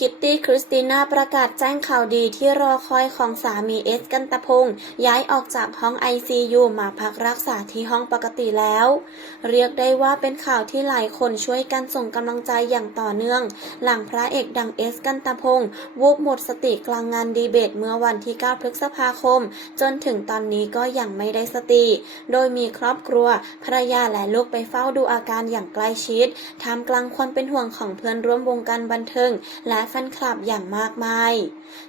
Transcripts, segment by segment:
คิตตี้คริสติน่าประกาศแจ้งข่าวดีที่รอคอยของสามีเอสกันตะพงศ์ย้ายออกจากห้อง ICU มาพักรักษาที่ห้องปกติแล้ว เรียกได้ว่าเป็นข่าวที่หลายคนช่วยกันส่งกำลังใจอย่างต่อเนื่อง หลังพระเอกดังเอสกันตะพงศ์วูบหมดสติกลางงานดีเบตเมื่อวันที่ 9 พฤษภาคม จนถึงตอนนี้ก็ยังไม่ได้สติ โดยมีครอบครัวภรรยาและลูกไปเฝ้าดูอาการอย่างใกล้ชิดท่ามกลางความเป็นห่วงของเพื่อนร่วมวงการบันเทิงและแฟนคลับอย่างมากมาย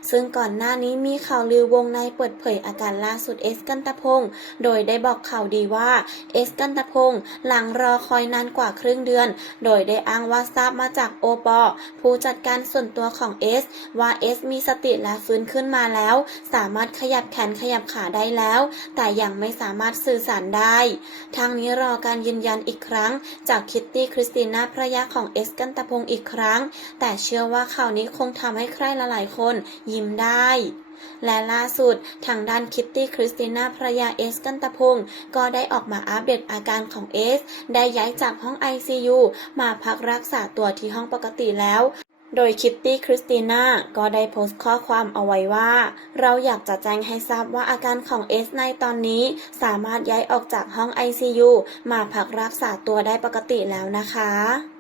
ซึ่งก่อนหน้านี้มีข่าวลือวงในเปิดเผยอาการล่าสุดเอสกันตะพงศ์โดยได้บอกข่าวดีว่าเอสกันตะพงศ์หลังรอคอยนานกว่าครึ่งเดือน โดยได้อ้างว่าทราบมาจากโอปอผู้จัดการส่วนตัวของเอสว่าเอสมีสติและฟื้นขึ้นมาแล้ว สามารถขยับแขนขยับขาได้แล้ว แต่ยังไม่สามารถสื่อสารได้ทางนี้รอการยืนยันอีกครั้ง จากคิตตี้คริสติน่าภรรยาของเอสกันตะพงศ์อีกครั้ง แต่เชื่อว่าข่าวนี้คงทำให้ใครหลายๆคนยิ้มได้ และล่าสุดทางด้านคิตตี้คริสติน่าภรยาเอสกันตะพงศ์ก็ได้ออกมาอัปเดตอาการของเอส ได้ย้ายจากห้อง ICU มาพักรักษาตัวที่ห้องปกติแล้วโดยคิตตี้คริสติน่าก็ได้โพสต์ข้อความเอาไว้ว่า เราอยากจะแจ้งให้ทราบว่าอาการของเอสในตอนนี้ สามารถย้ายออกจากห้อง ICU มาพักรักษาตัวได้ปกติแล้วนะคะ